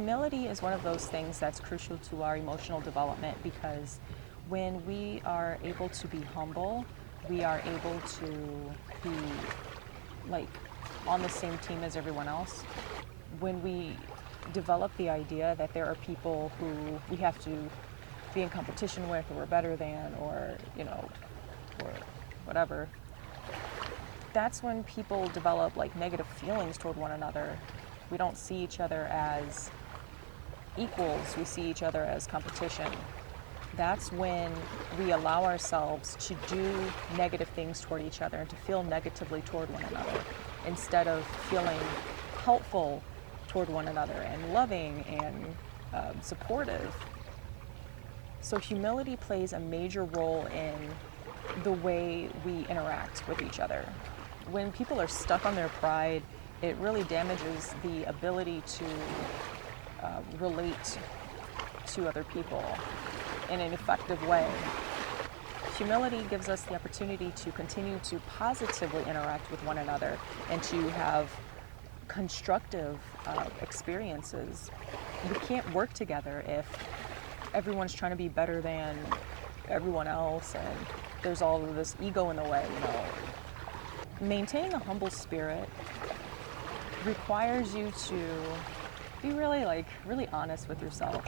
Humility is one of those things that's crucial to our emotional development, because when we are able to be humble, we are able to be like on the same team as everyone else. When we develop the idea that there are people who we have to be in competition with, or we're better than, or or whatever, that's when people develop like negative feelings toward one another. We don't see each other as equals, we see each other as competition. That's when we allow ourselves to do negative things toward each other and to feel negatively toward one another, instead of feeling helpful toward one another and loving and supportive. So humility plays a major role in the way we interact with each other. When people are stuck on their pride, it really damages the ability to relate to other people in an effective way. Humility gives us the opportunity to continue to positively interact with one another and to have constructive experiences. We can't work together if everyone's trying to be better than everyone else and there's all of this ego in the way, Maintaining a humble spirit requires you to be really honest with yourself,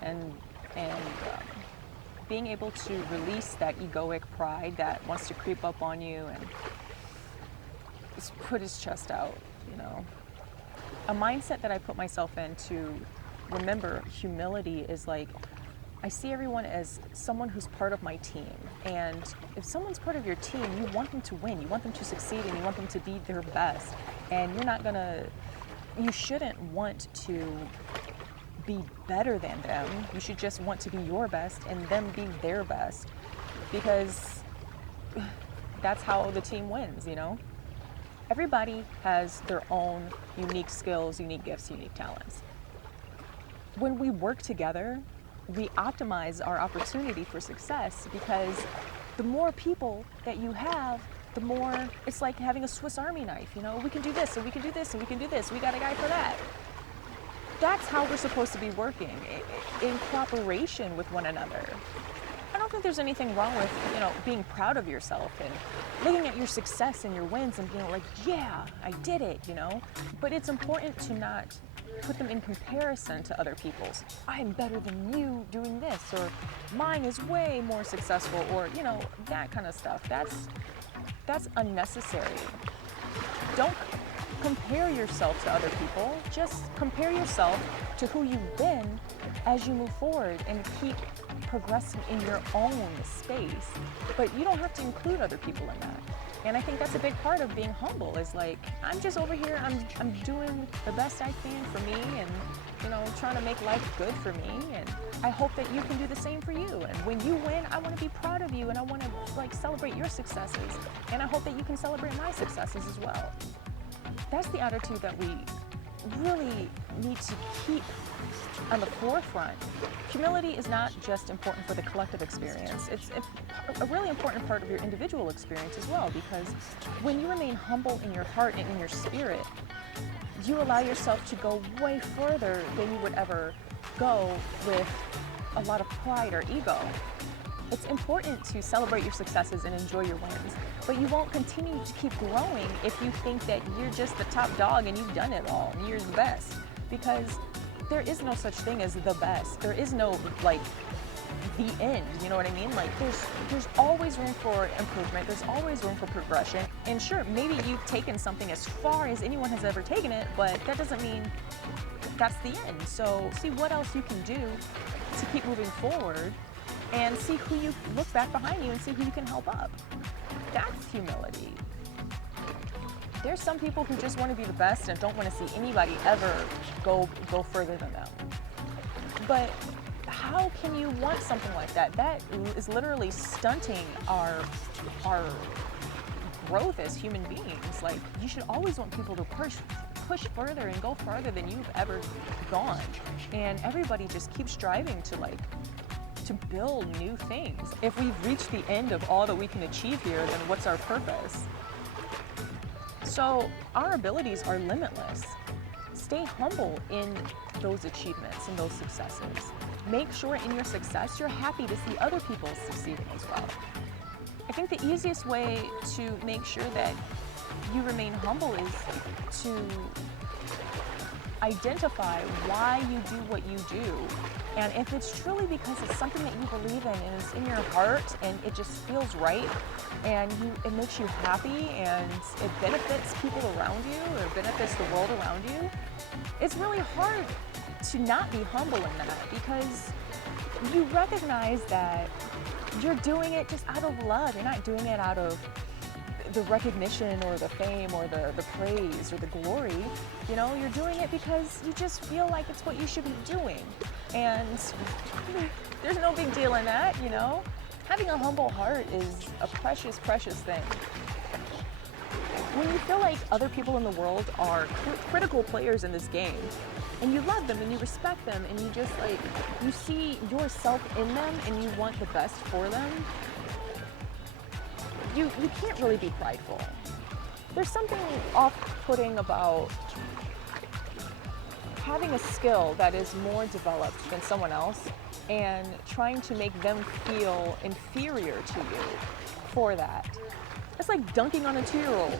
and being able to release that egoic pride that wants to creep up on you and just put his chest out, A mindset that I put myself in to remember humility is like, I see everyone as someone who's part of my team. And if someone's part of your team, you want them to win, you want them to succeed, and you want them to be their best. And you shouldn't want to be better than them. You should just want to be your best and them be their best, because that's how the team wins, Everybody has their own unique skills, unique gifts, unique talents. When we work together, we optimize our opportunity for success, because the more people that you have, the more it's like having a Swiss Army knife, we can do this and we can do this and we can do this. We got a guy for that. That's how we're supposed to be working, in cooperation with one another. I don't think there's anything wrong with, being proud of yourself and looking at your success and your wins and being like, yeah, I did it, But it's important to not put them in comparison to other people's. I'm better than you doing this, or mine is way more successful, or, that kind of stuff. That's unnecessary. Don't compare yourself to other people. Just compare yourself to who you've been as you move forward and keep progressing in your own space. But you don't have to include other people in that. And I think that's a big part of being humble, is like, I'm just over here, I'm doing the best I can for me, and trying to make life good for me, and I hope that you can do the same for you. And when you win, I want to be proud of you, and I want to celebrate your successes, and I hope that you can celebrate my successes as well. That's the attitude that we really need to keep on the forefront. Humility is not just important for the collective experience. It's a really important part of your individual experience as well, because when you remain humble in your heart and in your spirit, you allow yourself to go way further than you would ever go with a lot of pride or ego. It's important to celebrate your successes and enjoy your wins, but you won't continue to keep growing if you think that you're just the top dog and you've done it all and you're the best, because there is no such thing as the best. There is no the end, you know what I mean? There's always room for improvement. There's always room for progression. And sure, maybe you've taken something as far as anyone has ever taken it, but that doesn't mean that's the end. So see what else you can do to keep moving forward, and see who you look back behind you and see who you can help up. That's humility. There's some people who just want to be the best and don't want to see anybody ever go further than them. But how can you want something like that? That is literally stunting our growth as human beings. You should always want people to push further and go farther than you've ever gone. And everybody just keeps striving to build new things. If we've reached the end of all that we can achieve here, then what's our purpose? So our abilities are limitless. Stay humble in those achievements and those successes. Make sure in your success you're happy to see other people succeeding as well. I think the easiest way to make sure that you remain humble is to identify why you do what you do. And if it's truly because it's something that you believe in and it's in your heart and it just feels right and it makes you happy and it benefits people around you or benefits the world around you, it's really hard to not be humble in that, because you recognize that you're doing it just out of love. You're not doing it out of the recognition or the fame or the praise or the glory. You know, you're doing it because you just feel like it's what you should be doing. And there's no big deal in that, you know. Having a humble heart is a precious, precious thing. When you feel like other people in the world are critical players in this game, and you love them and you respect them and you just like, you see yourself in them and you want the best for them, you can't really be prideful. There's something off-putting about having a skill that is more developed than someone else and trying to make them feel inferior to you for that. It's like dunking on a 2-year-old.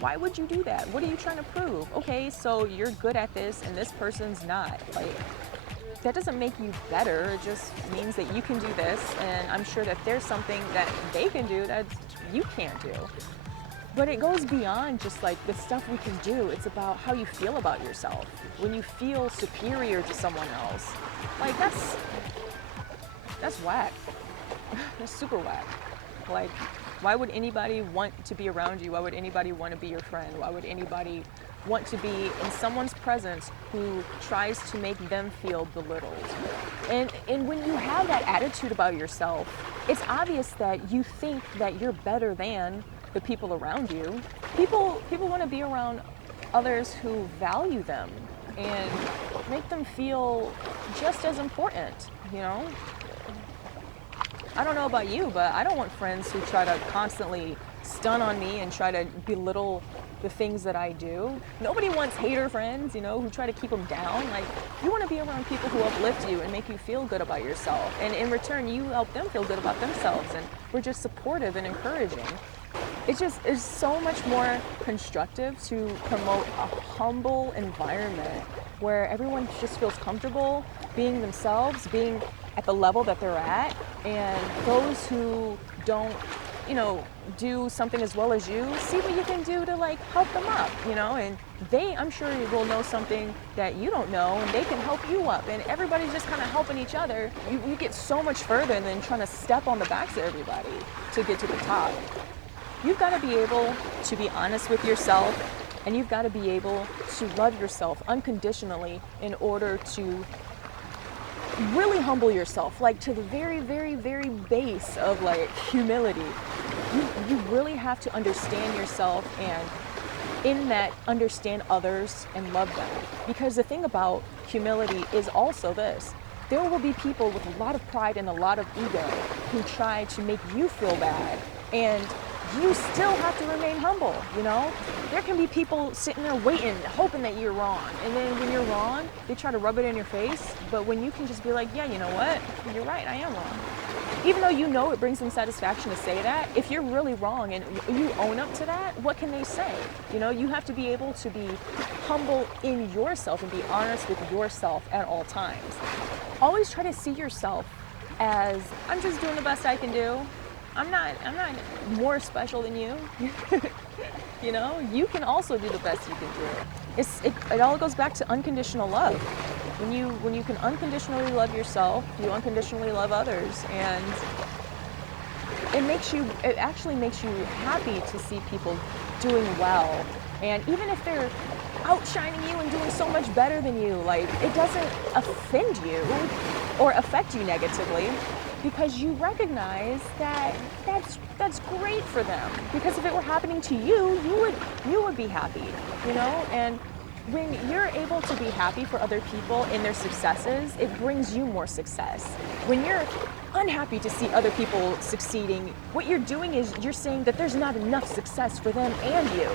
Why would you do that? What are you trying to prove? Okay, so you're good at this and this person's not. Like, that doesn't make you better. It just means that you can do this, and I'm sure that there's something that they can do that you can't do. But it goes beyond just like the stuff we can do. It's about how you feel about yourself. When you feel superior to someone else, like that's whack. That's super whack. Like, why would anybody want to be around you? Why would anybody want to be your friend? Why would anybody want to be in someone's presence who tries to make them feel belittled? And when you have that attitude about yourself, it's obvious that you think that you're better than the people around you. People want to be around others who value them and make them feel just as important, you know? I don't know about you, but I don't want friends who try to constantly stun on me and try to belittle the things that I do. Nobody wants hater friends, you know, who try to keep them down. Like, you want to be around people who uplift you and make you feel good about yourself. And in return, you help them feel good about themselves. And we're just supportive and encouraging. It just is so much more constructive to promote a humble environment where everyone just feels comfortable being themselves, being at the level that they're at, and those who don't, you know, do something as well as you, see what you can do to like help them up, you know, and they, I'm sure, will know something that you don't know, and they can help you up, and everybody's just kind of helping each other. You get so much further than trying to step on the backs of everybody to get to the top. You've got to be able to be honest with yourself, and you've got to be able to love yourself unconditionally in order to really humble yourself, like to the very, very, very base of like humility. You really have to understand yourself, and in that, understand others and love them. Because the thing about humility is also this: there will be people with a lot of pride and a lot of ego who try to make you feel bad, and you still have to remain humble, you know? There can be people sitting there waiting, hoping that you're wrong. And then when you're wrong, they try to rub it in your face. But when you can just be like, yeah, you know what? You're right, I am wrong. Even though you know it brings them satisfaction to say that, if you're really wrong and you own up to that, what can they say? You know, you have to be able to be humble in yourself and be honest with yourself at all times. Always try to see yourself as, I'm just doing the best I can do. I'm not more special than you. You know, you can also do the best you can do. It all goes back to unconditional love. When you can unconditionally love yourself, you unconditionally love others, and it actually makes you happy to see people doing well. And even if they're outshining you and doing so much better than you, like, it doesn't offend you or affect you negatively, because you recognize that that's great for them. Because if it were happening to you, you would be happy, you know? And when you're able to be happy for other people in their successes, it brings you more success. When you're unhappy to see other people succeeding, what you're doing is you're saying that there's not enough success for them and you.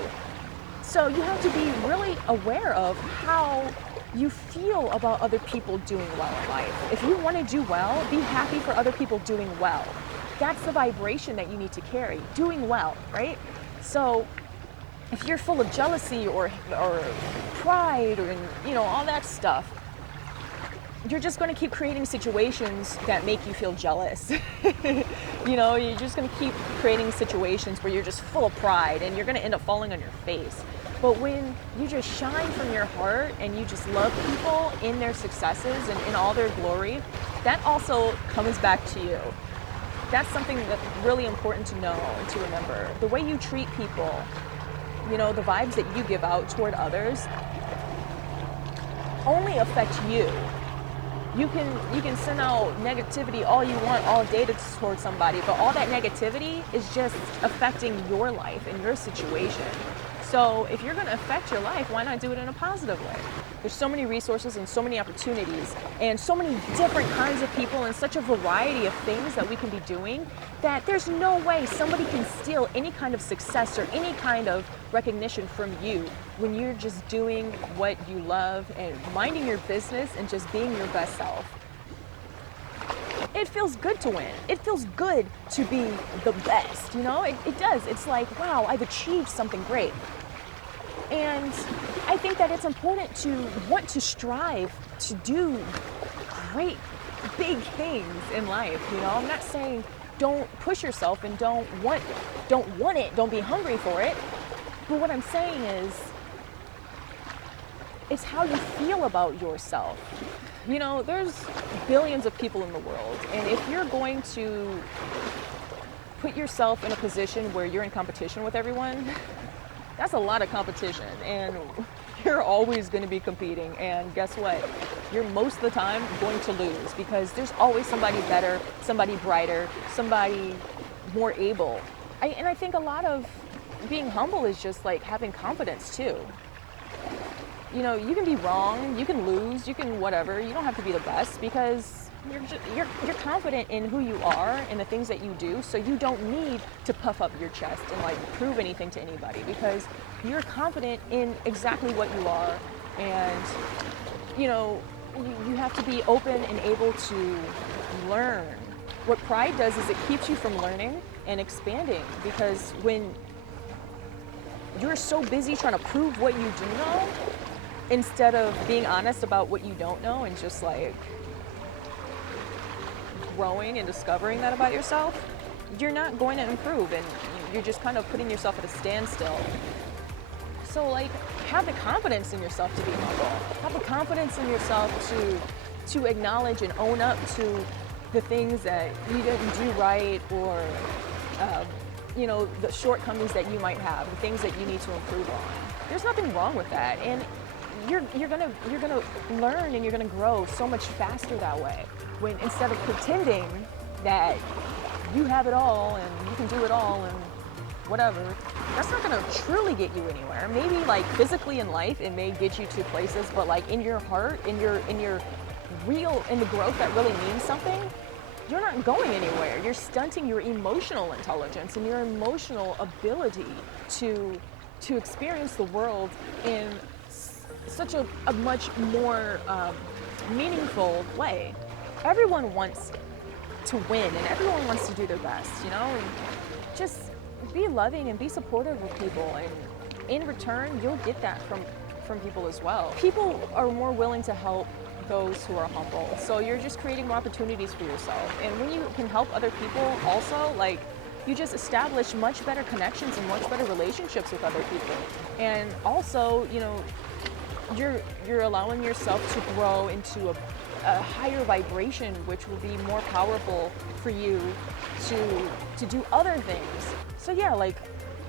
So you have to be really aware of how you feel about other people doing well in life. If you want to do well, be happy for other people doing well. That's the vibration that you need to carry, doing well, right? So if you're full of jealousy or pride or, you know, all that stuff, you're just going to keep creating situations that make you feel jealous. You know, you're just going to keep creating situations where you're just full of pride and you're going to end up falling on your face. But when you just shine from your heart and you just love people in their successes and in all their glory, that also comes back to you. That's something that's really important to know and to remember. The way you treat people, you know, the vibes that you give out toward others only affect you. You can send out negativity all you want all day towards somebody, but all that negativity is just affecting your life and your situation. So if you're going to affect your life, why not do it in a positive way? There's so many resources and so many opportunities and so many different kinds of people and such a variety of things that we can be doing that there's no way somebody can steal any kind of success or any kind of recognition from you when you're just doing what you love and minding your business and just being your best self. It feels good to win. It feels good to be the best, you know? It does. It's like, wow, I've achieved something great. And I think that it's important to want to strive to do great, big things in life, you know? I'm not saying don't push yourself and don't want it, don't be hungry for it. But what I'm saying is, it's how you feel about yourself. You know, there's billions of people in the world, and if you're going to put yourself in a position where you're in competition with everyone, that's a lot of competition, and you're always going to be competing, and guess what? You're most of the time going to lose because there's always somebody better, somebody brighter, somebody more able. And I think a lot of being humble is just like having confidence too. You know, you can be wrong, you can lose, you can whatever. You don't have to be the best because you're confident in who you are and the things that you do. So you don't need to puff up your chest and like prove anything to anybody because you're confident in exactly what you are. And you know, you have to be open and able to learn. What pride does is it keeps you from learning and expanding because when you're so busy trying to prove what you do know instead of being honest about what you don't know and just like growing and discovering that about yourself, you're not going to improve and you're just kind of putting yourself at a standstill. So like, have the confidence in yourself to be humble. Have the confidence in yourself to acknowledge and own up to the things that you didn't do right or you know, the shortcomings that you might have, the things that you need to improve on. There's nothing wrong with that, and you're gonna learn and you're gonna grow so much faster that way. When instead of pretending that you have it all and you can do it all and whatever, that's not gonna truly get you anywhere. Maybe like physically in life, it may get you to places, but like in your heart, in the growth that really means something, you're not going anywhere. You're stunting your emotional intelligence and your emotional ability to experience the world in such a much more meaningful way. Everyone wants to win and everyone wants to do their best, you know? And just be loving and be supportive of people, and in return, you'll get that from people as well. People are more willing to help those who are humble. So you're just creating more opportunities for yourself. And when you can help other people also, like, you just establish much better connections and much better relationships with other people. And also, you know, you're allowing yourself to grow into a higher vibration, which will be more powerful for you to do other things. So yeah, like,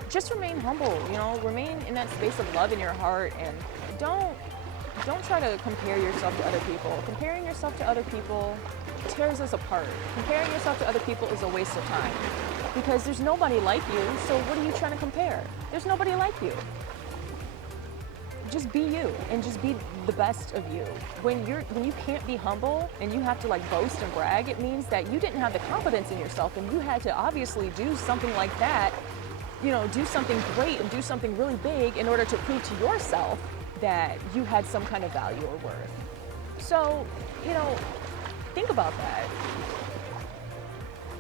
just remain humble, you know, remain in that space of love in your heart, and don't try to compare yourself to other people. Comparing yourself to other people tears us apart. Comparing yourself to other people is a waste of time because there's nobody like you, so what are you trying to compare? There's nobody like you. Just be you and just be the best of you. When you can't be humble and you have to like boast and brag, it means that you didn't have the confidence in yourself and you had to obviously do something like that, you know, do something great and do something really big in order to prove to yourself that you had some kind of value or worth. So, you know, think about that.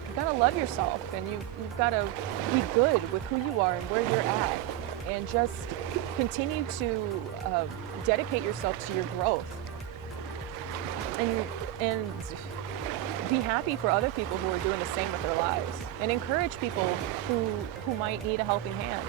You gotta love yourself, and you've gotta be good with who you are and where you're at, and just continue to dedicate yourself to your growth, and be happy for other people who are doing the same with their lives, and encourage people who might need a helping hand.